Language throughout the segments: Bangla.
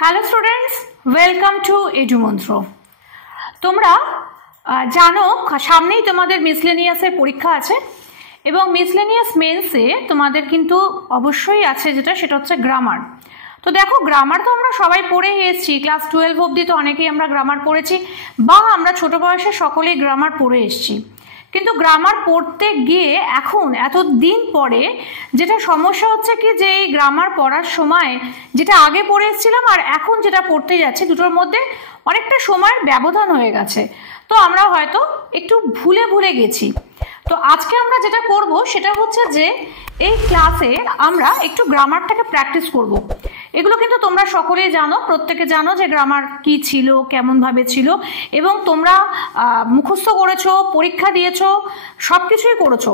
Hello students, welcome to Edumantra. তোমরা জানো সামনেই তোমাদের মিসলেনিয়াসের পরীক্ষা আছে এবং মিসলেনিয়াস মেন্সে তোমাদের কিন্তু অবশ্যই আছে সেটা হচ্ছে গ্রামার। তো দেখো, গ্রামার তো আমরা সবাই পড়েই এসেছি, ক্লাস 12 অবধি তো অনেকেই আমরা গ্রামার পড়েছি বা আমরা ছোট বয়সে সকলেই গ্রামার পড়ে এসেছি। কিন্তু গ্রামার পড়তে গিয়ে এখন এত দিন পরে যেটা সমস্যা হচ্ছে কি, যে এই গ্রামার পড়ার সময় যেটা আগে পড়ে এসেছিলাম আর এখন যেটা পড়তে যাচ্ছি দুটোর মধ্যে অনেকটা সময়ের ব্যবধান হয়ে গেছে। তো আমরা হয়তো একটু ভুলে গেছি। তো আজকে আমরা যেটা করব সেটা হচ্ছে যে এই ক্লাসে আমরা একটু গ্রামারটাকে প্র্যাকটিস করব। এগুলো কিন্তু তোমরা সকলেই জানো, প্রত্যেকে জানো যে গ্রামার কি ছিল, কেমনভাবে ছিল, এবং তোমরা মুখস্থ করেছো, পরীক্ষা দিয়েছো, সব কিছুই করেছো।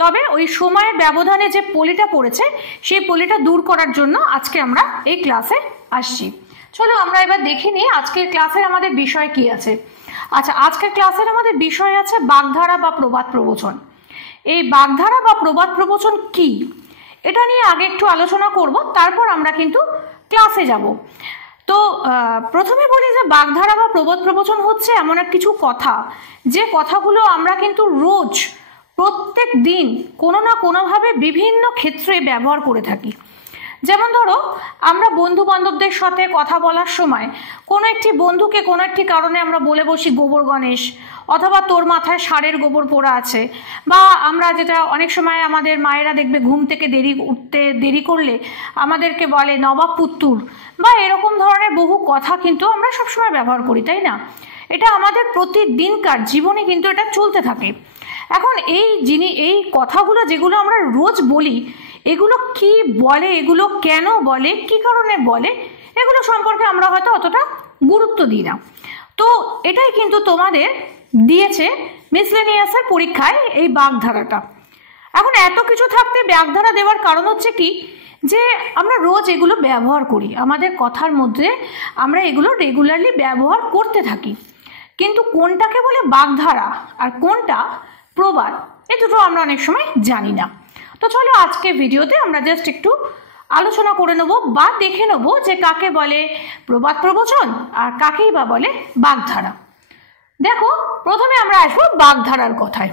তবে ওই সময়ের ব্যবধানে যে পলিটা পড়েছে সেই পলিটা দূর করার জন্য আজকে আমরা এই ক্লাসে আসছি। চলো আমরা এবার দেখে নিই আজকের ক্লাসের আমাদের বিষয় কি আছে। আচ্ছা, আজকের ক্লাসের আমাদের বিষয় আছে বাগধারা বা প্রবাদ প্রবচন। এই বাগধারা বা প্রবাদ প্রবচন কি, এটা নিয়ে আগে একটু আলোচনা করব, তারপর আমরা কিন্তু ক্লাসে যাব। তো প্রথমে বলি যে বাগধারা বা প্রবাদ প্রবচন হচ্ছে এমন এক কিছু কথা, যে কথাগুলো আমরা কিন্তু রোজ প্রত্যেক দিন কোনো না কোনোভাবে বিভিন্ন ক্ষেত্রে ব্যবহার করে থাকি। যেমন ধরো, আমরা বন্ধু বান্ধবদের সাথে কথা বলার সময় কোনো একটি বন্ধুকে কোনো একটি কারণে আমরা বলে বসি গোবর গণেশ, অথবা তোর মাথায় ষাঁড়ের গোবর পোড়া আছে, বা আমরা যেটা অনেক সময় আমাদের মায়েরা দেখবে ঘুম থেকে উঠতে দেরি করলে আমাদেরকে বলে নবাব পুত্তুর, বা এরকম ধরনের বহু কথা কিন্তু আমরা সবসময় ব্যবহার করি, তাই না? এটা আমাদের প্রতিদিনকার জীবনে কিন্তু এটা চলতে থাকে। এখন এই কথাগুলো যেগুলো আমরা রোজ বলি, এগুলো কি বলে, এগুলো কেন বলে, কি কারণে বলে, এগুলো সম্পর্কে আমরা হয়তো অতটা গুরুত্ব দিই না। তো এটাই কিন্তু তোমাদের দিয়েছে মিসলেনিয়াসের পরীক্ষায় এই বাগধারাটা। এখন এত কিছু থাকতে বাগধারা দেওয়ার কারণ হচ্ছে কি, যে আমরা রোজ এগুলো ব্যবহার করি, আমাদের কথার মধ্যে আমরা এগুলো রেগুলারলি ব্যবহার করতে থাকি। কিন্তু কোনটাকে বলে বাগধারা আর কোনটা প্রবাদ, এই দুটো আমরা অনেক সময় জানি না। তো চলো আজকে ভিডিওতে আমরা জাস্ট একটু আলোচনা করে নেব বা দেখে নেব যে কাকে বলে প্রবাদ প্রবচন আর কাকেই বা বলে বাগধারা। দেখো, প্রথমে আমরা আসবো বাগধারার কথায়।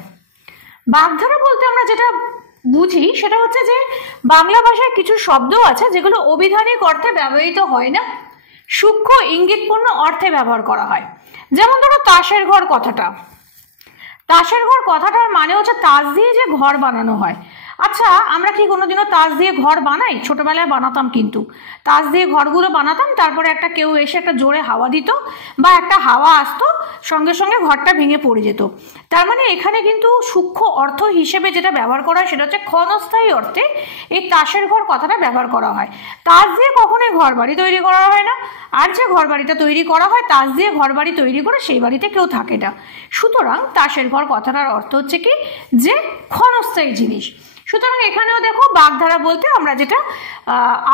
বাগধারা বলতে আমরা যেটা বুঝি সেটা হচ্ছে যে বাংলা ভাষায় কিছু শব্দ আছে যেগুলো অভিধানিক অর্থে ব্যবহৃত হয় না, সূক্ষ্ম ইঙ্গিতপূর্ণ অর্থে ব্যবহার করা হয়। যেমন ধরো তাসের ঘর কথাটা। তাসের ঘর কথাটার মানে হচ্ছে তাস দিয়ে যে ঘর বানানো হয়। আচ্ছা, আমরা কি কোনোদিনও তাস দিয়ে ঘর বানাই? ছোটবেলায় বানাতাম, কিন্তু তাস দিয়ে ঘরগুলো বানাতাম, তারপরে একটা কেউ এসে একটা জোরে হাওয়া দিত বা একটা হাওয়া আসতো, সঙ্গে সঙ্গে ঘরটা ভেঙে পড়ে যেত। তার মানে এখানে কিন্তু সূক্ষ্ম অর্থ হিসেবে যেটা ব্যবহার করা হয় সেটা হচ্ছে ক্ষণস্থায়ী অর্থে এই তাসের ঘর কথাটা ব্যবহার করা হয়। তাস দিয়ে কখনোই ঘর বাড়ি তৈরি করা হয় না, আর যে ঘর বাড়িটা তৈরি করা হয় তাস দিয়ে ঘর বাড়ি তৈরি করে সেই বাড়িতে কেউ থাকে না। সুতরাং তাসের ঘর কথাটার অর্থ হচ্ছে কি, যে ক্ষণস্থায়ী জিনিস। সুতরাং এখানেও দেখো, বাগধারা বলতে আমরা যেটা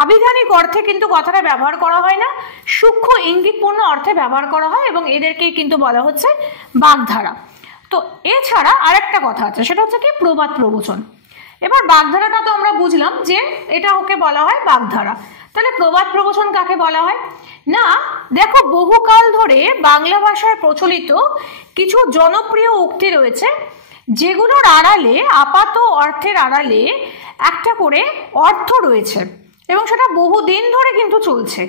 আবিধানিক অর্থে কিন্তু কথাটা ব্যবহার করা হয় না, সূক্ষ্ম ইঙ্গিতপূর্ণ অর্থে ব্যবহার করা হয়, এবং এদেরকেই কিন্তু বলা হচ্ছে বাগধারা। তো এছাড়া আরেকটা কথা আছে, সেটা হচ্ছে কি প্রবাদ প্রবচন। এবার বাগধারাটা তো আমরা বুঝলাম যে এটা ওকে বলা হয় বাগধারা। তাহলে প্রবাদ প্রবচন কাকে বলা হয়? না, দেখো, বহুকাল ধরে বাংলা ভাষায় প্রচলিত কিছু জনপ্রিয় উক্তি রয়েছে, যেগুলোর আড়ালে, আপাত অর্থের আড়ালে একটা করে অর্থ রয়েছে, এবং সেটা বহুদিন ধরে কিন্তু চলছে।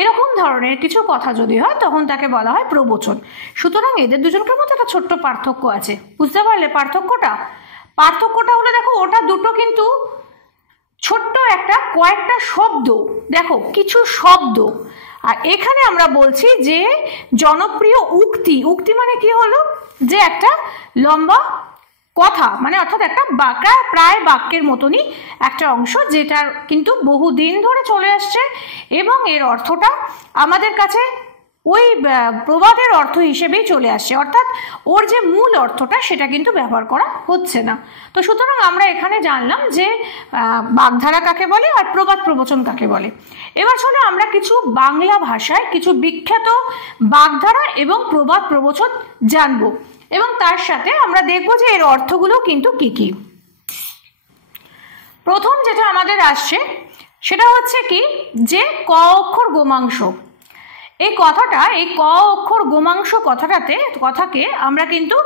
এরকম ধরনের কিছু কথা যদি হয় তখন তাকে বলা হয় প্রবচন। সুতরাং এদের দুজনকে মধ্যে একটা ছোট্ট পার্থক্য আছে, বুঝতে পারলে পার্থক্যটা হলো, দেখো, ওটা দুটো কিন্তু ছোট্ট একটা কয়েকটা শব্দ, দেখো কিছু শব্দ, আর এখানে আমরা বলছি যে জনপ্রিয় উক্তি মানে কি হলো, যে একটা লম্বা কথা, মানে অর্থাৎ একটা প্রায় বাক্যের মতনই একটা অংশ, যেটার কিন্তু বহুদিন ধরে চলে আসছে, এবং এর অর্থটা আমাদের কাছে ওই প্রবাদের অর্থ হিসেবেই চলে আসছে, অর্থাৎ ওর যে মূল অর্থটা সেটা কিন্তু ব্যবহার করা হচ্ছে না। তো সুতরাং আমরা এখানে জানলাম যে বাগধারা কাকে বলে আর প্রবাদ প্রবচন কাকে বলে। এবার চলো আমরা কিছু বাংলা ভাষায় কিছু বিখ্যাত বাগধারা এবং প্রবাদ প্রবচন জানবো, এবং তার সাথে আমরা দেখব যে এর অর্থগুলো কিন্তু কি কি। প্রথম যেটা আমাদের আসছে সেটা হচ্ছে কি, যে ক অক্ষর গোমাংস। এই কথাটা, এই ক অক্ষর গোমাংস কথাকে আমরা কিন্তু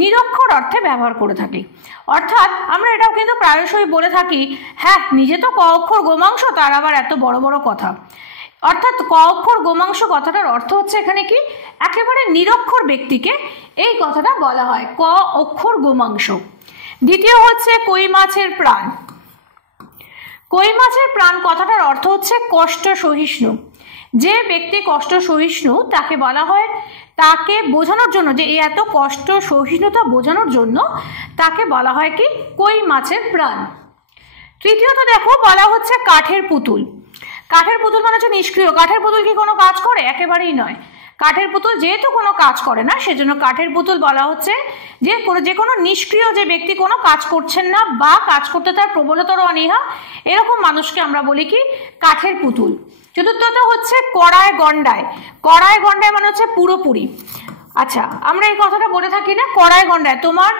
নিরক্ষর অর্থে ব্যবহার করে থাকি। অর্থাৎ আমরা এটাও কিন্তু প্রায়শই বলে থাকি, হ্যাঁ নিজে তো ক অক্ষর গোমাংস, তার আবার এত বড় বড় কথা। অর্থাৎ ক অক্ষর গোমাংস কথাটার অর্থ হচ্ছে এখানে কি, একেবারে নিরক্ষর ব্যক্তিকে এই কথাটা বলা হয়, ক অক্ষর গোমাংস। দ্বিতীয় হচ্ছে কই মাছের প্রাণ। কই মাছের প্রাণ কথাটার অর্থ হচ্ছে কষ্ট সহিষ্ণু। যে ব্যক্তি কষ্ট সহিষ্ণু তাকে বলা হয়, তাকে বোঝানোর জন্য যে এই এত কষ্ট সহিষ্ণুতা বোঝানোর জন্য তাকে বলা হয় কি, কই মাছের প্রাণ। তৃতীয়ত দেখো বলা হচ্ছে কাঠের পুতুল। কাঠের পুতুল মানে হচ্ছে নিষ্ক্রিয়। কাঠের পুতুল কি কোনো কাজ করে? একেবারেই নয়। কাঠের পুতুল যেহেতু কোনো কাজ করে না, সেজন্য কাঠের পুতুল বলা হচ্ছে যে কোনো নিষ্ক্রিয়, যে ব্যক্তি কোনো কাজ করছেন না বা কাজ করতে তার প্রবলতর অনীহা, এরকম মানুষকে আমরা বলি কি, কাঠের পুতুল। চতুর্থত হচ্ছে কড়ায় গন্ডায়। কড়ায় গন্ডায় মানে হচ্ছে পুরোপুরি। আচ্ছা, আমরা এই কথাটা বলে থাকি না, কড়ায় গন্ডায় তোমার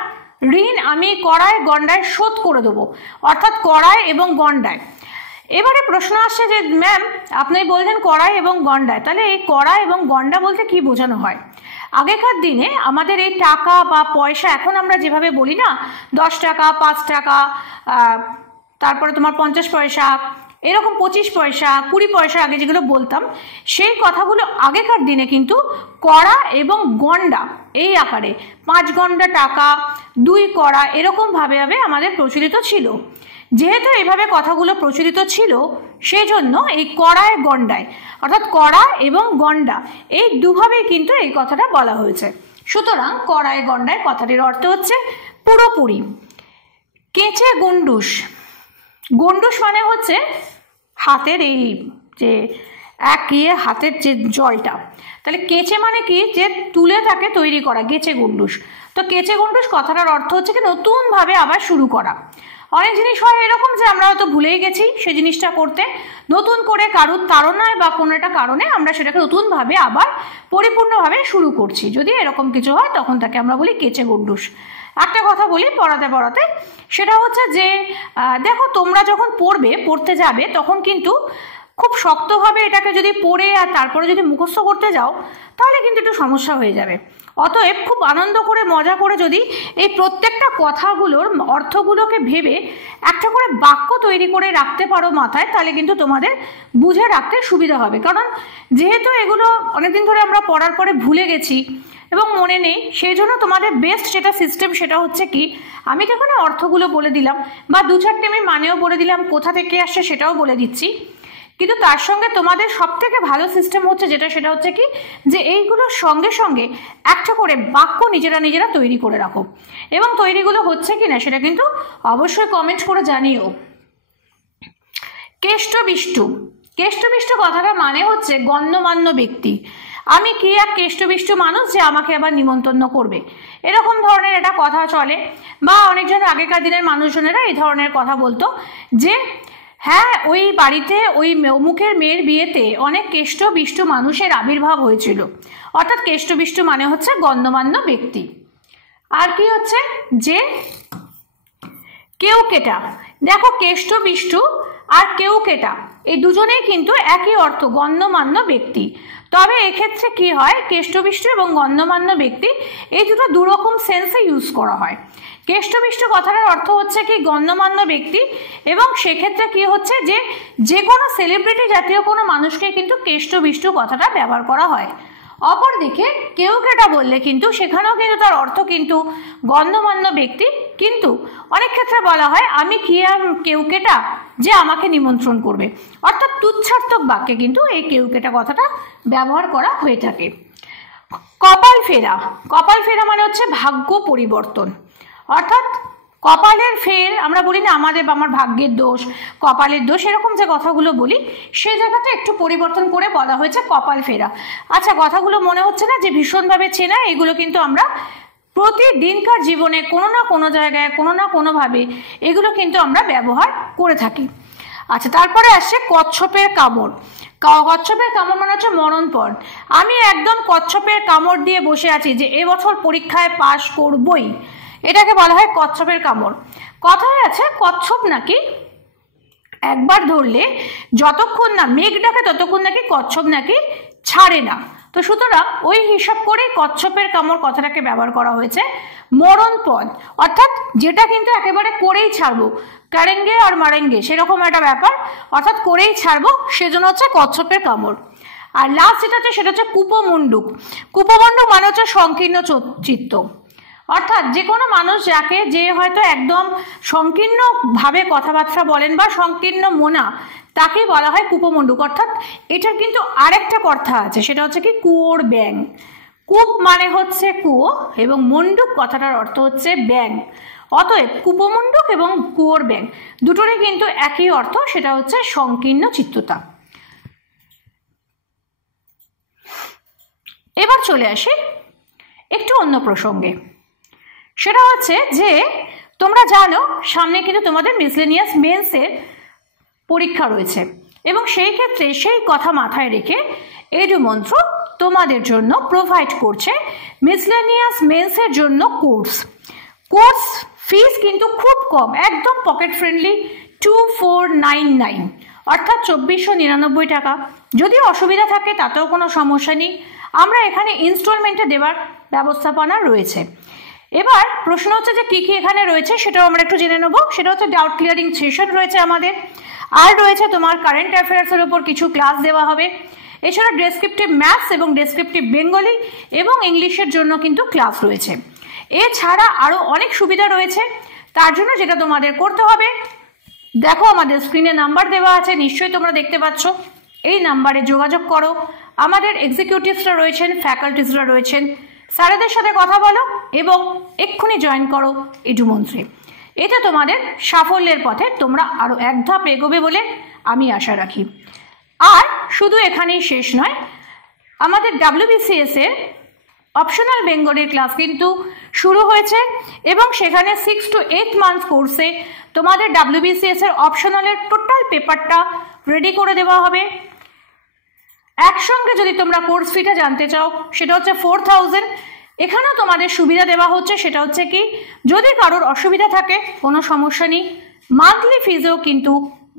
ঋণ আমি কড়ায় গন্ডায় শোধ করে দেবো, অর্থাৎ কড়ায় এবং গন্ডায়। এবারে প্রশ্ন আসছে যে ম্যাম আপনি বললেন কড়াই এবং গন্ডায়, তাহলে এই কড়াই এবং গন্ডা বলতে কি বোঝানো হয়? আগেকার দিনে আমাদের এই টাকা বা পয়সা, এখন আমরা যেভাবে বলি না 10 টাকা, 5 টাকা, তারপরে তোমার 50 পয়সা, এরকম 25 পয়সা, 20 পয়সা আগে যেগুলো বলতাম, সেই কথাগুলো আগেকার দিনে কিন্তু কড়া এবং গন্ডা এই আকারে 5 গন্ডা টাকা, 2 কড়া, এরকম ভাবে আমাদের প্রচলিত ছিল। যেহেতু এভাবে কথাগুলো প্রচলিত ছিল, সেই জন্য এই কড়ায় গন্ডায়, অর্থাৎ কড়া এবং গন্ডা এই দুভাবেই কিন্তু এই কথাটা বলা হয়েছে। সুতরাং কড়ায় গন্ডায় কথাটির অর্থ হচ্ছে পুরোপুরি। কেঁচে গন্ডুস। গন্ডুস মানে হচ্ছে হাতের এই যে হাতের যে জলটা, তাহলে কেঁচে মানে কি, যে তুলে তাকে তৈরি করা, কেঁচে গন্ডুস। তো কেঁচে গন্ডুস কথাটার অর্থ হচ্ছে কি নতুনভাবে আবার শুরু করা। অনেক জিনিস হয় এরকম যে আমরা হয়তো ভুলেই গেছি সে জিনিসটা করতে, নতুন করে কারুর তাড়নায় বা কোনো একটা কারণে আমরা সেটাকে নতুনভাবে আবার পরিপূর্ণভাবে শুরু করছি। যদি এরকম কিছু হয় তখন তাকে আমরা বলি কেঁচে গন্ডুস। একটা কথা বলি পড়াতে, সেটা হচ্ছে যে দেখো তোমরা যখন পড়তে যাবে তখন কিন্তু খুব শক্তভাবে এটাকে যদি পড়ে আর তারপরে যদি মুখস্থ করতে যাও তাহলে কিন্তু একটু সমস্যা হয়ে যাবে। অতএব খুব আনন্দ করে মজা করে যদি এই প্রত্যেকটা কথাগুলোর অর্থগুলোকে ভেবে একটা করে বাক্য তৈরি করে রাখতে পারো মাথায়, তাহলে কিন্তু তোমাদের বুঝে রাখতে সুবিধা হবে। কারণ যেহেতু এগুলো অনেকদিন ধরে আমরা পড়ার পরে ভুলে গেছি এবং মনে নেই, সেই জন্য তোমাদের বেস্ট যেটা সিস্টেম সেটা হচ্ছে কি, আমি তো এখানে অর্থগুলো বলে দিলাম বা 2-4টে আমি মানেও বলে দিলাম, কোথা থেকে আসছে সেটাও বলে দিচ্ছি, কিন্তু তার সঙ্গে তোমাদের সবথেকে ভালো সিস্টেম হচ্ছে যেটা, সেটা হচ্ছে কি যে এইগুলোর সঙ্গে সঙ্গে একটা করে বাক্য নিজেরা তৈরি করে রাখো। এবং তৈরিগুলো হচ্ছে কিনা সেটা কিন্তু অবশ্যই কমেন্ট করে জানিও। কেষ্টবিষ্টু। কেষ্টবিষ্টু কথাটা মানে হচ্ছে গণ্যমান্য ব্যক্তি। আমি কি এক কেষ্টবিষ্টু মানুষ যে আমাকে আবার নিমন্ত্রণ করবে, এরকম ধরনের একটা কথা চলে। বা অনেকজন আগেকার দিনের মানুষজনেরা এই ধরনের কথা বলতো যে হ্যাঁ ওই বাড়িতে ওই অমুকের মেয়ের বিয়েতে অনেক কেষ্টবিষ্টু মানুষের আবির্ভাব হয়েছিল। অর্থাৎ কেষ্টবিষ্টু মানে হচ্ছে গণ্যমান্য ব্যক্তি। আর কি হচ্ছে যে কেউকেটা। দেখো কেষ্টবিষ্টু আর কেউকেটা এই দুজনেই কিন্তু একই অর্থ, গণ্যমান্য ব্যক্তি। তবে এক্ষেত্রে কি হয়, কেষ্টবিষ্টু এবং গণ্যমান্য ব্যক্তি এই দুটো দুরকম সেন্সে ইউজ করা হয়। কেষ্টবিষ্টু কথাটার অর্থ হচ্ছে কি গণ্যমান্য ব্যক্তি, এবং সেক্ষেত্রে কি হচ্ছে যে কোনো সেলিব্রিটি জাতীয় কোনো মানুষকে কিন্তু কেষ্টবিষ্টু কথাটা ব্যবহার করা হয়। অপরদিকে কেউকেটা বললে কিন্তু সেখানেও কিন্তু তার অর্থ কিন্তু গণ্যমান্য ব্যক্তি, কিন্তু অনেক ক্ষেত্রে বলা হয় আমি কি কেউকেটা যে আমাকে নিমন্ত্রণ করবে, অর্থাৎ তুচ্ছার্থক বাক্যে কিন্তু এই কেউকেটা কথাটা ব্যবহার করা হয়ে থাকে। কপাল ফেরা। কপাল ফেরা মানে হচ্ছে ভাগ্য পরিবর্তন। অর্থাৎ কপালের ফের আমরা বলি না আমার ভাগ্যের দোষ, কপালের দোষ, এরকম যে কথাগুলো বলি সে জায়গাতে একটু পরিবর্তন করে বলা হয়েছে কপাল ফেরা। আচ্ছা, কথাগুলো মনে হচ্ছে না যে ভীষণভাবে চেনা? এগুলো কিন্তু আমরা প্রতিদিনকার জীবনে কোনো না কোনো জায়গায় কোনো না কোনোভাবে এগুলো কিন্তু আমরা ব্যবহার করে থাকি। আচ্ছা, তারপরে আসছে কচ্ছপের কামড়। কচ্ছপের কামড় মানে হচ্ছে মরণপণ। আমি একদম কচ্ছপের কামড় দিয়ে বসে আছি যে এবছর পরীক্ষায় পাশ করবই, এটাকে বলা হয় কচ্ছপের কামড়। কথায় আছে কচ্ছপ নাকি একবার ধরলে যতক্ষণ না মেঘ ডাকে ততক্ষণ নাকি কচ্ছপ নাকি ছাড়ে না। তো সুতরাং ওই হিসাব করেই কচ্ছপের কামড় কথাটাকে ব্যবহার করা হয়েছে মরণপণ, অর্থাৎ যেটা কিন্তু একেবারে করেই ছাড়বো, কারেঙ্গে আর মারেঙ্গে সেরকম একটা ব্যাপার, অর্থাৎ করেই ছাড়বো, সেজন্য হচ্ছে কচ্ছপের কামড়। আর লাস্ট যেটা হচ্ছে সেটা হচ্ছে কুপমণ্ডুক। কুপমণ্ডুক মানে হচ্ছে সংকীর্ণ চিত্ত, অর্থাৎ যে কোনো মানুষ যাকে যে হয়তো একদম সংকীর্ণভাবে কথাবার্তা বলেন বা সংকীর্ণ মনা, তাকেই বলা হয় কুপমণ্ডুক। অর্থাৎ এটার কিন্তু আরেকটা কথা আছে, সেটা হচ্ছে কি কুয়োর ব্যাং। কূপ মানে হচ্ছে কুয়ো এবং মণ্ডুক কথাটার অর্থ হচ্ছে ব্যাং। অতএব কুপমণ্ডুক এবং কুয়োর ব্যাং দুটোরই কিন্তু একই অর্থ, সেটা হচ্ছে সংকীর্ণ চিত্ততা। এবার চলে আসি একটু অন্য প্রসঙ্গে, সেটা হচ্ছে যে তোমরা জানো সামনে কিন্তু তোমাদের মিসলেনিয়াস মেন্সের পরীক্ষা রয়েছে, এবং সেই ক্ষেত্রে সেই কথা মাথায় রেখে এডুমন্ত্র তোমাদের জন্য প্রোভাইড করছে মিসলেনিয়াস মেন্সের জন্য কোর্স ফিস কিন্তু খুব কম, একদম পকেট ফ্রেন্ডলি, 2499, অর্থাৎ 2499 টাকা। যদি অসুবিধা থাকে তাতেও কোনো সমস্যা নেই, আমরা এখানে ইনস্টলমেন্টে দেওয়ার ব্যবস্থাপনা রয়েছে। এবার প্রশ্ন হচ্ছে যে কি কি এখানে রয়েছে সেটাও আমরা একটু জেনে নেবো। সেটা হচ্ছে ডাউট ক্লিয়ারিং সেশন রয়েছে আমাদের, আর রয়েছে তোমার কারেন্ট অ্যাফেয়ার্সের উপর কিছু ক্লাস দেওয়া হবে। এছাড়া ডেসক্রিপটিভ ম্যাথস এবং ডেসক্রিপটিভ বেঙ্গলি এবং ইংলিশের জন্য কিন্তু ক্লাস রয়েছে। এছাড়া আরও অনেক সুবিধা রয়েছে। তার জন্য যেটা তোমাদের করতে হবে, দেখো আমাদের স্ক্রিনে নাম্বার দেওয়া আছে, নিশ্চয়ই তোমরা দেখতে পাচ্ছ, এই নাম্বারে যোগাযোগ করো। আমাদের এক্সিকিউটিভসরা রয়েছেন, ফ্যাকাল্টিসরা রয়েছেন, স্যারেদের সাথে কথা বলো এবং এক্ষুনি জয়েন করো এডুমন্ত্রে। এতে তোমাদের সাফল্যের পথে তোমরা আরও এক ধাপ এগোবে বলে আমি আশা রাখি। আর শুধু এখানেই শেষ নয়, আমাদের WBCS এর অপশনাল বেঙ্গলির ক্লাস কিন্তু শুরু হয়েছে এবং সেখানে 6 to 8 মান্থ কোর্সে তোমাদের WBCS এর অপশনালের টোটাল পেপারটা রেডি করে দেওয়া হবে। একসঙ্গে যদি তোমরা কোর্স ফিটা জানতে চাও সেটা হচ্ছে 4000। এখানেও তোমাদের সুবিধা দেওয়া হচ্ছে, সেটা হচ্ছে কি যদি কারোর অসুবিধা থাকে কোনো সমস্যা নেই, মান্থলি ফিজেও কিন্তু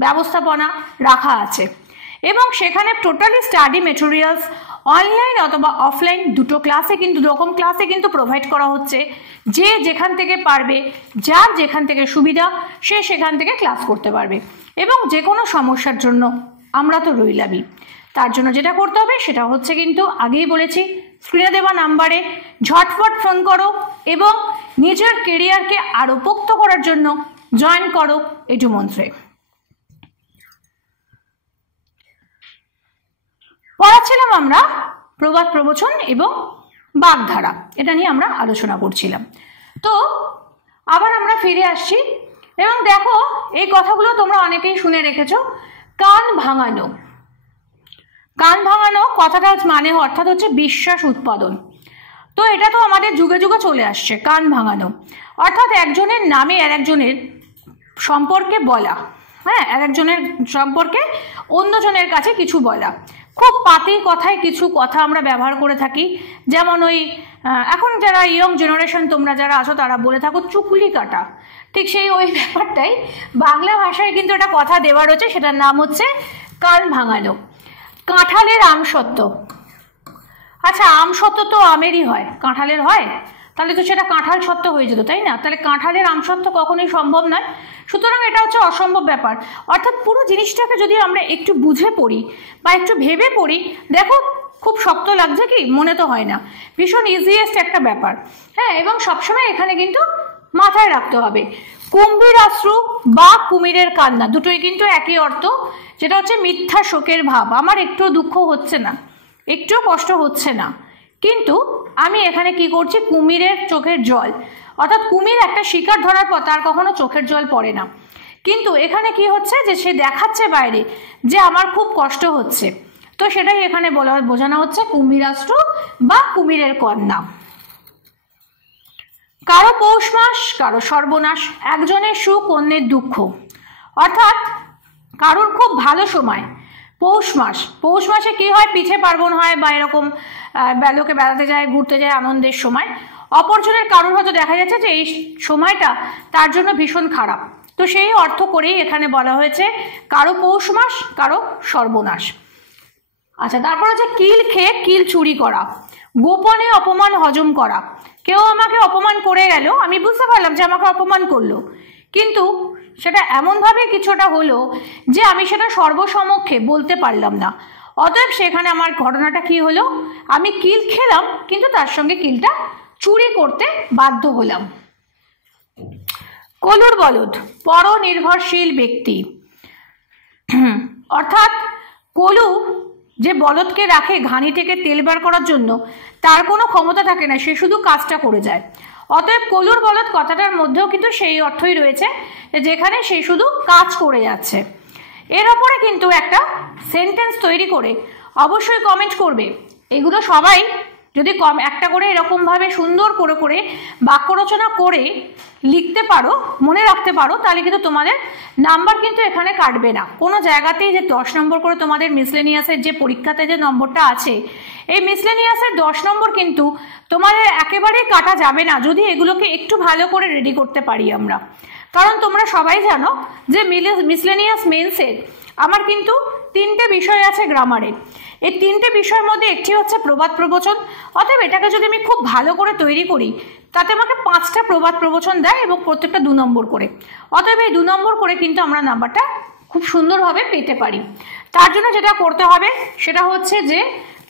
ব্যবস্থাপনা রাখা আছে এবং সেখানে টোটালি স্টাডি মেটেরিয়ালস অনলাইন অথবা অফলাইন দুটো ক্লাসে কিন্তু রকম ক্লাসে কিন্তু প্রোভাইড করা হচ্ছে। যে যেখান থেকে পারবে, যার যেখান থেকে সুবিধা সে সেখান থেকে ক্লাস করতে পারবে এবং যে কোনো সমস্যার জন্য আমরা তো রইলামই। তার জন্য যেটা করতে হবে সেটা হচ্ছে কিন্তু আগেই বলেছি, স্ক্রিনে দেওয়া নাম্বারে ঝটপট ফোন করো এবং নিজের কেরিয়ারকে আরও পোক্ত করার জন্য জয়েন করো এডুমন্ত্রে। পড়াচ্ছিলাম আমরা প্রবাদ প্রবচন এবং বাগধারা, এটা নিয়ে আমরা আলোচনা করছিলাম। তো আবার আমরা ফিরে আসছি এবং দেখো এই কথাগুলো তোমরা অনেকেই শুনে রেখেছো। কান ভাঙানো, কান ভাঙানো কথাটা মানে অর্থাৎ হচ্ছে বিশ্বাস উৎপাদন। তো এটা তো আমাদের যুগে যুগে চলে আসছে। কান ভাঙানো অর্থাৎ একজনের নামে আর একজনের সম্পর্কে বলা, হ্যাঁ, আর একজনের সম্পর্কে অন্যজনের কাছে কিছু বলা। খুব পাতি কথায় কিছু কথা আমরা ব্যবহার করে থাকি, যেমন ওই এখন যারা ইয়ং জেনারেশন তোমরা যারা আছো তারা বলে থাকো চুকুলি কাটা, ঠিক সেই ওই ব্যাপারটাই বাংলা ভাষায় কিন্তু একটা কথা দেওয়া রয়েছে, সেটার নাম হচ্ছে কান ভাঙানো। কাঁঠালের আমসত্ত্ব, আচ্ছা আমসত্ত্ব তো আমেরই হয়, কাঁঠালের হয়, তাহলে তো সেটা কাঁঠাল সত্ত্ব হয়ে যেত, তাই না? তাহলে কাঁঠালের আমসত্ত্ব কখনোই সম্ভব নয়। সুতরাং এটা হচ্ছে অসম্ভব ব্যাপার। অর্থাৎ পুরো জিনিসটাকে যদি আমরা একটু বুঝে পড়ি বা একটু ভেবে পড়ি, দেখো খুব শক্ত লাগছে কি, মনে তো হয় না, ভীষণ ইজিয়েস্ট একটা ব্যাপার। হ্যাঁ, এবং সবসময় এখানে কিন্তু মাথায় রাখতে হবে কুম্ভীরাশ্রু বা কুমিরের কান্না দুটোই কিন্তু একই অর্থ, যেটা হচ্ছে মিথ্যা শোকের ভাব। আমার একটু দুঃখ হচ্ছে না, একটু কষ্ট হচ্ছে না, কিন্তু আমি এখানে কি করছি, কুমিরের চোখের জল, অর্থাৎ কুমির একটা শিকার ধরার পর তার কখনো চোখের জল পড়ে না, কিন্তু এখানে কি হচ্ছে যে সে দেখাচ্ছে বাইরে যে আমার খুব কষ্ট হচ্ছে। তো সেটাই এখানে বোঝানো হচ্ছে কুম্ভীরাশ্রু বা কুমিরের কন্যা। কারো পৌষ মাস কারো সর্বনাশ, একজনের সুখ অন্যের দুঃখ, অর্থাৎ কারোর খুব ভালো সময় পৌষ মাস, পৌষ মাসে কি হয়, পিঠে পার্বণ হয় বা এরকম লোকে বেড়াতে যায়, ঘুরতে যায়, আনন্দের সময়। অপরজনের কারোর হয়তো দেখা যাচ্ছে যে এই সময়টা তার জন্য ভীষণ খারাপ, তো সেই অর্থ করেই এখানে বলা হয়েছে কারো পৌষ মাস কারো সর্বনাশ। আচ্ছা, তারপর হচ্ছে কিল খেয়ে কিল চুরি করা, গোপনে অপমান হজম করা। কেউ আমাকে অপমান করে গেল, আমি বুঝতে পারলাম যে আমাকে অপমান করলো, কিন্তু সেটা এমনভাবে কিছুটা হলো যে আমি সেটা সর্বসমক্ষে বলতে পারলাম না। অতএব সেখানে আমার ঘটনাটা কি হলো, আমি কিল খেলাম কিন্তু তার সঙ্গে কিলটা চুরি করতে বাধ্য হলাম। কলুর বলদ, পরনির্ভরশীল ব্যক্তি। অর্থাৎ কলু যে বলদকে রাখে ঘানি থেকে তেল বার করার জন্য, তার কোনো ক্ষমতা থাকে না, সে শুধু কাজটা করে যায়। অতএব কলুর বলদ কথাটার মধ্যেও কিন্তু সেই অর্থই রয়েছে, যেখানে সে শুধু কাজ করে যাচ্ছে। এর ওপরে কিন্তু একটা সেন্টেন্স তৈরি করে অবশ্যই কমেন্ট করবে। এগুলো সবাই যদি একটা করে এরকমভাবে সুন্দর করে করে বাক্য রচনা করে লিখতে পারো, মনে রাখতে পারো, তাহলে কিন্তু তোমাদের নাম্বার কিন্তু এখানে কাটবে না কোনো জায়গাতেই। যে 10 নম্বর করে তোমাদের মিসলেনিয়াসের যে পরীক্ষাতে যে নম্বরটা আছে, এই মিসলেনিয়াসের 10 নম্বর কিন্তু তোমাদের একেবারেই কাটা যাবে না যদি এগুলোকে একটু ভালো করে রেডি করতে পারি আমরা। কারণ তোমরা সবাই জানো যে মিসলেনিয়াস মেন্সের আমার কিন্তু 3টে বিষয় আছে গ্রামারে। এই 3টে বিষয়ের মধ্যে একটি হচ্ছে প্রবাদ প্রবচন। অতএব এটাকে যদি আমি খুব ভালো করে তৈরি করি, তাতে আমাকে 5টা প্রবাদ প্রবচন দেয় এবং প্রত্যেকটা 2 নম্বর করে। অতএব এই 2 নম্বর করে কিন্তু আমরা নাম্বারটা খুব সুন্দরভাবে পেতে পারি। তার জন্য যেটা করতে হবে সেটা হচ্ছে যে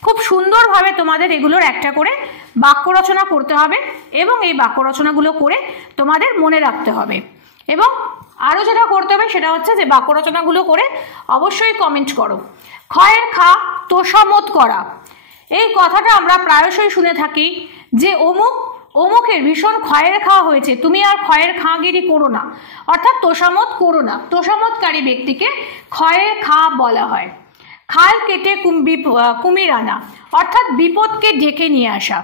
খুব সুন্দরভাবে তোমাদের এগুলোর একটা করে বাক্য রচনা করতে হবে এবং এই বাক্য রচনাগুলো করে তোমাদের মনে রাখতে হবে। এবং আরও যেটা করতে হবে সেটা হচ্ছে যে বাক্য রচনাগুলো করে অবশ্যই কমেন্ট করো। খয়ের খা তোষামত করা, এই কথাটা আমরা প্রায়শই শুনে থাকি যে অমুকের ভীষণ খয়ের খাওয়া হয়েছে, তুমি আর খয়ের খাগিরি করো না, অর্থাৎ তোষামত করো না। তোষামতকারী ব্যক্তিকে খয়ের খা বলা হয়। খাল কেটে কুমির আনা, অর্থাৎ বিপদকে ডেকে নিয়ে আসা।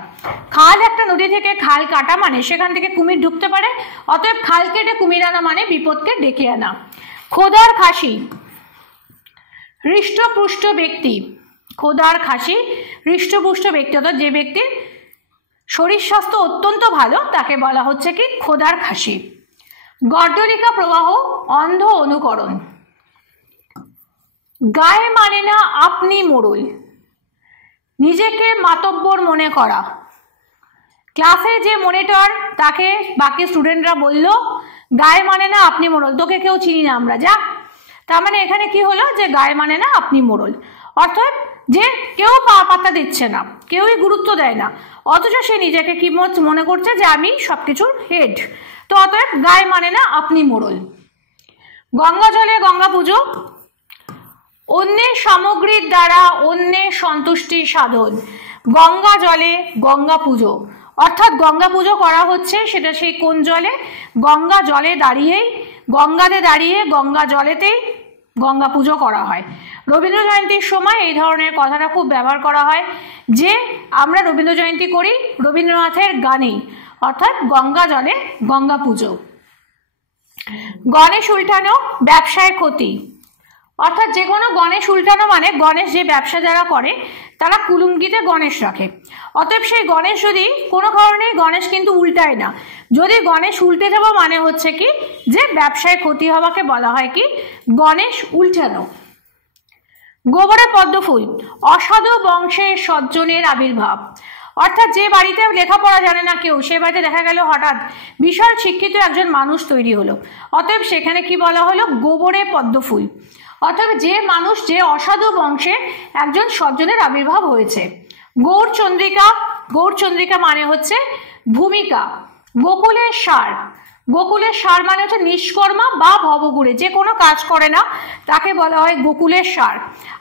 খাল একটা নদী থেকে খাল কাটা মানে সেখান থেকে কুমির ঢুকতে পারে, অতএব খাল কেটে কুমির আনা মানে বিপদকে ডেকে আনা। খোদার খাসি, হৃষ্টপুষ্ট ব্যক্তি। খোদার খাসি হৃষ্টপুষ্ট ব্যক্তি, অর্থাৎ যে ব্যক্তির শরীর স্বাস্থ্য অত্যন্ত ভালো তাকে বলা হচ্ছে কি খোদার খাসি। গর্দরিকা প্রবাহ, অন্ধ অনুকরণ। গায়ে মানে না আপনি মোড়ল, নিজেকে মাতব্বর মনে করা। ক্লাসে যে মনিটর তাকে বাকি স্টুডেন্টরা বলল গায়ে মানে না আপনি মোড়ল, তোকে কেউ চিনি না আমরা, যা। তার মানে এখানে কি হলো যে গায়ে মানে না আপনি মোড়ল, অর্থাৎ যে কেউ পাত্তা দিচ্ছে না, কেউই গুরুত্ব দেয় না, অথচ সে নিজেকে কি মনে করছে যে আমি সবকিছুর হেড। তো অতএব গায়ে মানে না আপনি মোড়ল। গঙ্গা জলে গঙ্গা পুজো, অন্যের সামগ্রীর দ্বারা অন্যের সন্তুষ্টি সাধন। গঙ্গা জলে গঙ্গা পুজো, অর্থাৎ গঙ্গা পুজো করা হচ্ছে, সেটা সেই কোন জলে, গঙ্গা জলে দাঁড়িয়েই, গঙ্গাতে দাঁড়িয়ে গঙ্গা জলেতেই গঙ্গা পুজো করা হয়। রবীন্দ্র জয়ন্তীর সময় এই ধরনের কথাটা খুব ব্যবহার করা হয় যে আমরা রবীন্দ্র জয়ন্তী করি রবীন্দ্রনাথের গানেই, অর্থাৎ গঙ্গা জলে গঙ্গা পুজো। গণেশ উল্টানো, ব্যবসায় ক্ষতি, অর্থাৎ যে কোনো গণেশ উল্টানো মানে গণেশ যে ব্যবসা যারা করে তারা কুলুঙ্গিতে গণেশ রাখে। অতএব সেই গণেশ যদি কোনো কারণেই গণেশ কিন্তু উল্টায় না, যদি গণেশ উল্টে যাওয়া মানে হচ্ছে কি যে ব্যবসায় ক্ষতি হওয়াকে বলা হয় কি গণেশ উল্টানো। গোবরে পদ্ম ফুল, অসাধু বংশের সজ্জনের আবির্ভাব, অর্থাৎ যে বাড়িতে লেখাপড়া জানে না কেউ, সে বাড়িতে দেখা গেল হঠাৎ বিশাল শিক্ষিত একজন মানুষ তৈরি হলো, অতএব সেখানে কি বলা হলো গোবরে পদ্ম ফুল, অর্থাৎ যে মানুষ যে অসাধু বংশে একজন সজ্জনের আবির্ভাব হয়েছে। গৌরচন্দ্রিকা, গৌরচন্দ্রিকা মানে হচ্ছে ভূমিকা। গোকুলের সার, গোকুলের সার মানে হচ্ছে নিষ্কর্মা বা ভবঘুরে, যে কোনো কাজ করে না তাকে বলা হয় গোকুলের সার।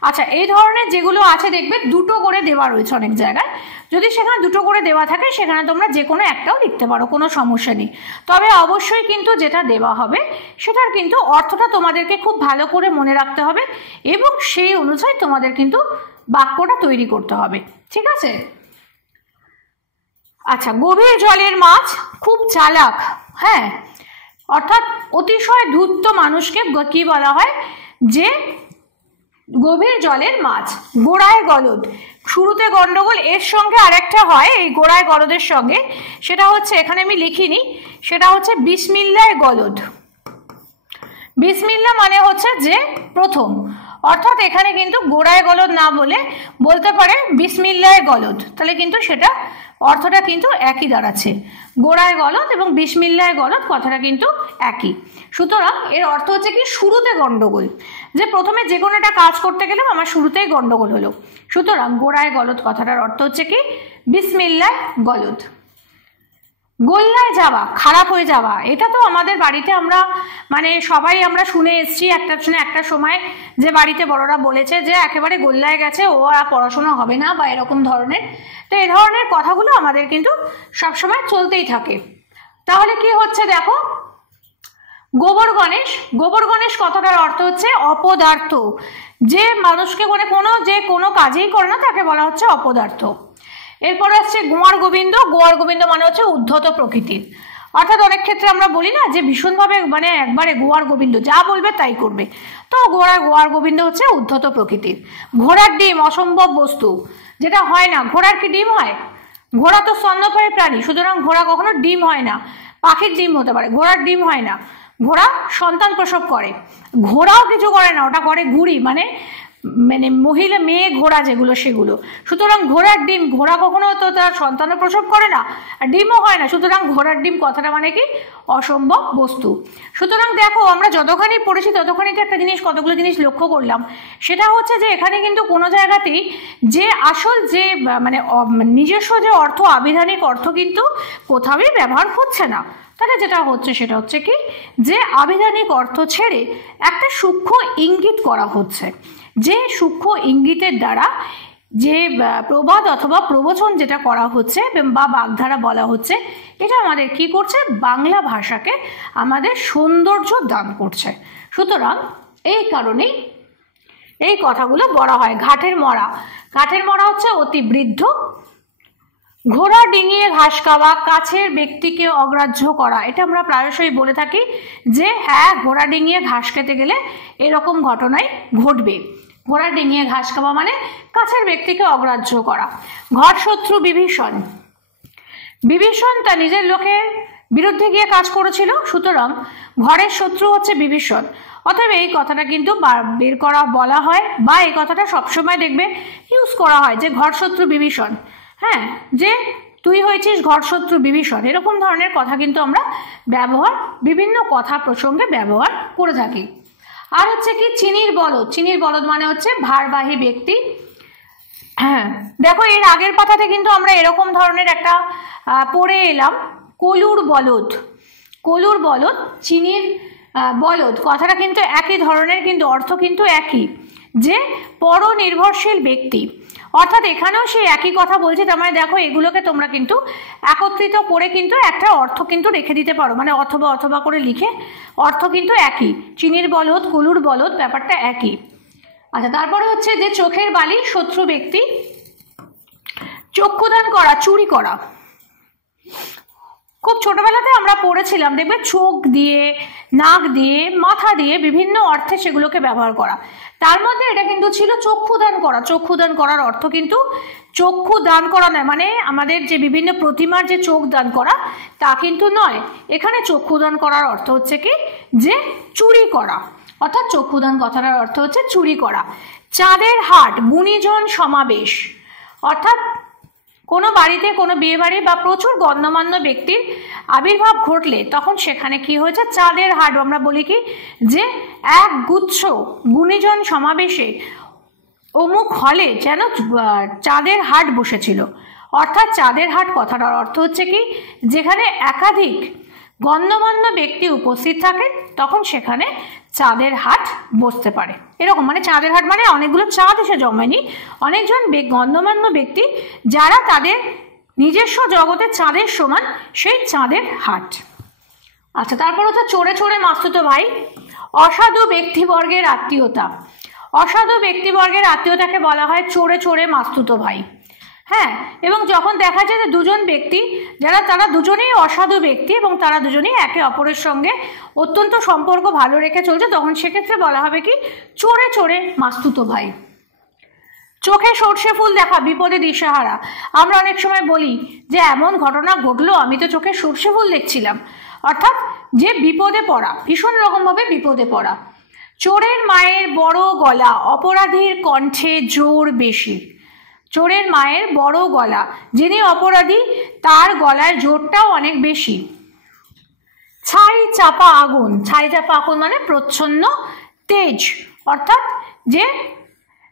আচ্ছা, এই ধরনের যেগুলো আছে দেখবে 2টো করে দেওয়া রয়েছে অনেক জায়গায়, যদি সেখানে 2টো করে দেওয়া থাকে সেখানে তোমরা যে কোনো একটাও লিখতে পারো, কোনো সমস্যা নেই। তবে অবশ্যই কিন্তু যেটা দেওয়া হবে সেটার কিন্তু অর্থটা তোমাদেরকে খুব ভালো করে মনে রাখতে হবে এবং সেই অনুযায়ী তোমাদের কিন্তু বাক্যটা তৈরি করতে হবে, ঠিক আছে? আচ্ছা, গভীর জলের মাছ খুব চালাক, হ্যাঁ, অর্থাৎ অতিশয় ধূর্ত মানুষকে কি বলা হয় যে গভীর জলের মাছ। গোড়ায় গলদ, শুরুতে গন্ডগোল, এর সঙ্গে আরেকটা হয় এই গোড়ায় গলদের সঙ্গে, সেটা হচ্ছে এখানে আমি লিখিনি, সেটা হচ্ছে বিসমিল্লায় গলদ। বিসমিল্লা মানে হচ্ছে যে প্রথম, অর্থাৎ এখানে কিন্তু গোড়ায় গলদ না বলে বলতে পারে বিসমিল্লাহ গলদ, তাহলে কিন্তু সেটা অর্থটা কিন্তু একই দাঁড়াচ্ছে। গোড়ায় গলদ এবং বিসমিল্লাহ গলদ কথাটা কিন্তু একই। সুতরাং এর অর্থ হচ্ছে কি শুরুতে গন্ডগোল, যে প্রথমে যে কোনো একটা কাজ করতে গেলাম আমার শুরুতেই গন্ডগোল হলো। সুতরাং গোড়ায় গলদ কথাটার অর্থ হচ্ছে কি বিসমিল্লাহ গলদ। গোল্লায় যাওয়া, খারাপ হয়ে যাওয়া, এটা তো আমাদের বাড়িতে আমরা মানে সবাই আমরা শুনে এসেছি একটা সময় যে বাড়িতে বড়রা বলেছে যে একেবারে গোল্লায় গেছে, ও আর পড়াশোনা হবে না বা এরকম ধরনের। তো এই ধরনের কথাগুলো আমাদের কিন্তু সবসময় চলতেই থাকে। তাহলে কি হচ্ছে দেখো, গোবর গণেশ কথাটার অর্থ হচ্ছে অপদার্থ, যে মানুষকে মানে কোনো কাজেই করে না তাকে বলা হচ্ছে অপদার্থ। এরপর আসছে গোয়ার গোবিন্দ মানে হচ্ছে উদ্ধত প্রকৃতির, অর্থাৎ অনেক ক্ষেত্রে আমরা বলি না যে ভীষণভাবে মানে একবারে গোয়ার গোবিন্দ যা বলবে তাই করবে, তো গোয়ার গোবিন্দ হচ্ছে উদ্ধত প্রকৃতির। ঘোড়ার ডিম অসম্ভব বস্তু, যেটা হয় না। ঘোড়ার কি ডিম হয়? ঘোড়া তো স্তন্যপায়ী প্রাণী, সুতরাং ঘোড়া কখনো ডিম হয় না। পাখির ডিম হতে পারে, ঘোড়ার ডিম হয় না। ঘোড়া সন্তান প্রসব করে, ঘোড়াও কিছু করে না, ওটা করে ঘুড়ি মানে মহিলা মেয়ে ঘোড়া যেগুলো সেগুলো। সুতরাং ঘোড়ার ডিম, ঘোড়া কখনো তো তার সন্তানও প্রসব করে না আর ডিমও হয় না, সুতরাং ঘোড়ার ডিম কথাটা মানে কি অসম্ভব বস্তু। সুতরাং দেখো আমরা যতখানি পড়েছি ততখানিতে একটা জিনিস কতগুলো জিনিস লক্ষ্য করলাম, সেটা হচ্ছে যে এখানে কিন্তু কোনো জায়গাতেই যে আসল যে মানে নিজস্ব যে অর্থ আবিধানিক অর্থ কিন্তু কোথাওই ব্যবহার হচ্ছে না। তাহলে যেটা হচ্ছে সেটা হচ্ছে কি যে আবিধানিক অর্থ ছেড়ে একটা সূক্ষ্ম ইঙ্গিত করা হচ্ছে, যে সূক্ষ্ম ইঙ্গিতের দ্বারা যে প্রবাদ অথবা প্রবচন যেটা করা হচ্ছে বা বাগধারা বলা হচ্ছে, এটা আমাদের কি করছে, বাংলা ভাষাকে আমাদের সৌন্দর্য দান করছে। সুতরাং এই কারণেই এই কথাগুলো বলা হয়। ঘাটের মরা হচ্ছে অতি বৃদ্ধ। ঘোড়া ডিঙিয়ে ঘাস খাওয়া, কাছের ব্যক্তিকে অগ্রাহ্য করা, এটা আমরা প্রায়শই বলে থাকি যে হ্যাঁ ঘোড়া ডিঙিয়ে ঘাস খেতে গেলে এরকম ঘটনাই ঘটবে। ঘোড়া ডিঙিয়ে ঘাস খাওয়া মানে কাছের ব্যক্তিকে অগ্রাহ্য করা। ঘর শত্রু বিভীষণ তার নিজের লোকের বিরুদ্ধে গিয়ে কাজ করেছিল, সুতরাং ঘরের শত্রু হচ্ছে বিভীষণ। অতএব এই কথাটা কিন্তু বের করা বলা হয় বা এই কথাটা সবসময় দেখবে ইউজ করা হয় যে ঘর শত্রু বিভীষণ, হ্যাঁ যে তুই হয়েছিস ঘর শত্রু বিভীষণ, এরকম ধরনের কথা কিন্তু আমরা বিভিন্ন কথা প্রসঙ্গে ব্যবহার করে থাকি। আর হচ্ছে কি চিনির বলদ মানে হচ্ছে ভারবাহী ব্যক্তি। হ্যাঁ দেখো এর আগের পাতাতে কিন্তু আমরা এরকম ধরনের একটা পড়ে এলাম, কলুর বলদ চিনির বলদ কথাটা কিন্তু একই ধরনের, কিন্তু অর্থ কিন্তু একই, যে পরনির্ভরশীল ব্যক্তি। অর্থাৎ এখানেও সেই একই কথা বলছি। তার মানে দেখো এগুলোকে তোমরা কিন্তু একত্রিত করে কিন্তু একটা অর্থ কিন্তু রেখে দিতে পারো, মানে অথবা করে লিখে অর্থ কিন্তু একই। চিনির বলদ, কলুর বলদ ব্যাপারটা একই। আচ্ছা তারপরে হচ্ছে যে চোখের বালি শত্রু ব্যক্তি। চক্ষুদান করা, চুরি করা, খুব ছোটবেলাতে আমরা পড়েছিলাম, দেখবে চোখ দিয়ে, নাক দিয়ে, মাথা দিয়ে বিভিন্ন অর্থে সেগুলোকে ব্যবহার করা। তার মধ্যে এটা কিন্তু ছিল চক্ষুদান করা। চক্ষুদান করার অর্থ কিন্তু চক্ষু দান করা নয়, মানে আমাদের যে বিভিন্ন প্রতিমার যে চোখ দান করা তা কিন্তু নয়। এখানে চক্ষুদান করার অর্থ হচ্ছে কি যে চুরি করা, অর্থাৎ চক্ষুদান কথাটার অর্থ হচ্ছে চুরি করা। চাঁদের হাট, গুণীজন সমাবেশ, অর্থাৎ কোনো বাড়িতে কোনো বিয়ে বাড়ি বা প্রচুর গণ্যমান্য ব্যক্তির আবির্ভাব ঘটলে তখন সেখানে কি হয়েছে, চাঁদের হাট আমরা বলি কি যে এক গুচ্ছ গুণীজন সমাবেশে অমুক হলে যেন চাঁদের হাট বসেছিল। অর্থাৎ চাঁদের হাট কথাটার অর্থ হচ্ছে কি যেখানে একাধিক গণ্যমান্য ব্যক্তি উপস্থিত থাকেন তখন সেখানে চাঁদের হাট বসতে পারে, এরকম। মানে চাঁদের হাট মানে অনেকগুলো চাঁদ এসে জমেনি, অনেকজন গণ্যমান্য ব্যক্তি যারা তাদের নিজস্ব জগতে চাঁদের সমান, সেই চাঁদের হাট। আচ্ছা তারপর হচ্ছে চোরে চোরে মাস্তুতো ভাই। অসাধু ব্যক্তিবর্গের আত্মীয়তা, অসাধু ব্যক্তিবর্গের আত্মীয়তাকে বলা হয় চোরে চোরে মাস্তুতো ভাই। হ্যাঁ, এবং যখন দেখা যায় যে দুজন ব্যক্তি তারা দুজনেই অসাধু ব্যক্তি এবং তারা দুজনেই একে অপরের সঙ্গে অত্যন্ত সম্পর্ক ভালো রেখে চলছে, তখন সেক্ষেত্রে বলা হবে কি চোরে চোরে মাস্তুতো ভাই। চোখে সর্ষে ফুল দেখা, বিপদে দিশাহারা। আমরা অনেক সময় বলি যে এমন ঘটনা ঘটলো, আমি তো চোখে সর্ষে ফুল দেখছিলাম, অর্থাৎ যে বিপদে পড়া, ভীষণ রকমভাবে বিপদে পড়া। চোরের মায়ের বড় গলা, অপরাধীর কণ্ঠে জোর বেশি। চোরের মায়ের বড় গলা, যিনি অপরাধী তার গলায় জোরটাও অনেক বেশি। ছাই চাপা আগুন, ছাই চাপা আগুন মানে প্রচ্ছন্ন তেজ, অর্থাৎ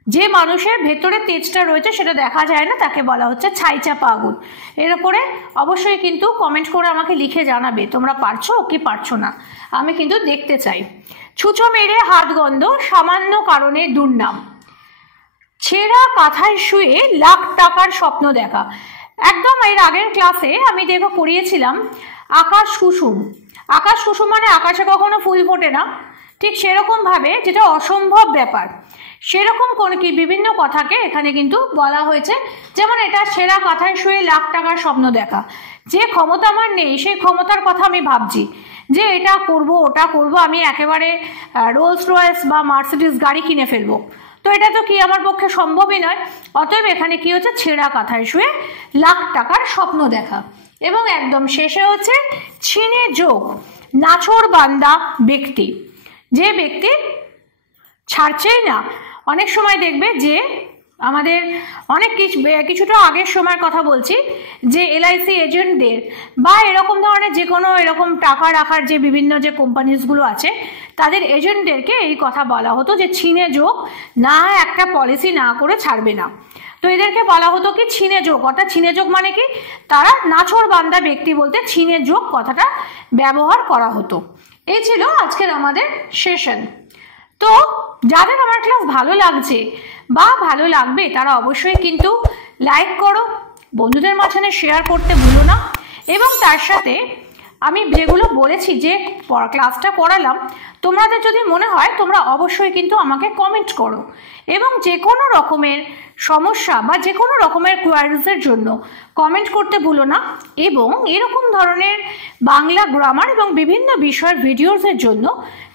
যে মানুষের ভেতরে তেজটা রয়েছে সেটা দেখা যায় না, তাকে বলা হচ্ছে ছাই চাপা আগুন। এর উপরে অবশ্যই কিন্তু কমেন্ট করে আমাকে লিখে জানাবে তোমরা পারছো কি পারছো না, আমি কিন্তু দেখতে চাই। ছুঁচো মেরে হাত গন্ধ, সামান্য কারণে দুর্নাম। ছেঁড়া কাঁথায় শুয়ে লাখ টাকার স্বপ্ন দেখা। একদম এর আগের ক্লাসে আমি পড়িয়েছিলাম আকাশ কুসুম। আকাশ কুসুম মানে আকাশে কখনো ফুল ফোটে না, ঠিক সেরকম ভাবে যেটা অসম্ভব ব্যাপার, সেরকম কোন কি বিভিন্ন কথাকে এখানে কিন্তু বলা হয়েছে। যেমন এটা ছেঁড়া কাঁথায় শুয়ে লাখ টাকার স্বপ্ন দেখা, যে ক্ষমতা আমার নেই সেই ক্ষমতার কথা আমি ভাবছি যে এটা করব ওটা করব, আমি একেবারে রোলস রয়েস বা মার্সিডিজ গাড়ি কিনে ফেলবো, তো এটা তো কি আমার পক্ষে সম্ভবই নয়। অতএব এখানে কি হচ্ছে, ছেঁড়া কাঁথায় শুয়ে লাখ টাকার স্বপ্ন দেখা। এবং একদম শেষে হচ্ছে ছিনে যোগ, নাছোড় বান্দা ব্যক্তি, যে ব্যক্তি ছাড়ছেই না। অনেক সময় দেখবে যে আমাদের অনেক কিছুটা আগের সময়ের কথা বলছি, যে এলআইসি এজেন্টদের বা এরকম ধরনের যে কোনো এরকম টাকা রাখার যে বিভিন্ন যে কোম্পানিজগুলো আছে তাদের এজেন্টদেরকে এই কথা বলা হতো যে ছিনে যোগ, না একটা পলিসি না করে ছাড়বে না। তো এদেরকে বলা হতো কি ছিনে যোগ, অর্থাৎ ছিনে যোগ মানে কি, তারা নাছোড় বান্দা ব্যক্তি বলতে ছিনে যোগ কথাটা ব্যবহার করা হতো। এই ছিল আজকের আমাদের সেশন। তো যাদের আমার ক্লাস ভালো লাগছে বা ভালো লাগবে তারা অবশ্যই কিন্তু লাইক করো, বন্ধুদের মাঝখানে শেয়ার করতে ভুলো না, এবং তার সাথে আমি যেগুলো বলেছি যে ক্লাসটা করালাম তোমাদের যদি মনে হয় তোমরা অবশ্যই কিন্তু আমাকে কমেন্ট করো, এবং যে কোনো রকমের সমস্যা বা যে কোনো রকমের কোয়ারিজের জন্য কমেন্ট করতে ভুলো না। এবং এরকম ধরনের বাংলা গ্রামার এবং বিভিন্ন বিষয়ের ভিডিওসের জন্য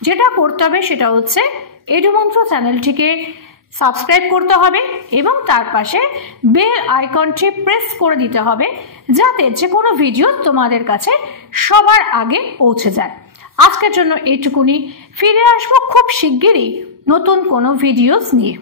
যেটা করতে হবে সেটা হচ্ছে এডুমন্ত্র চ্যানেলটিকে সাবস্ক্রাইব করতে হবে এবং তার পাশে বেল আইকনটি প্রেস করে দিতে হবে, যাতে যে কোনো ভিডিও তোমাদের কাছে সবার আগে পৌঁছে যায়। আজকের জন্য এইটুকুনি, ফিরে আসবো খুব শিগগিরই নতুন কোনো ভিডিওস নিয়ে।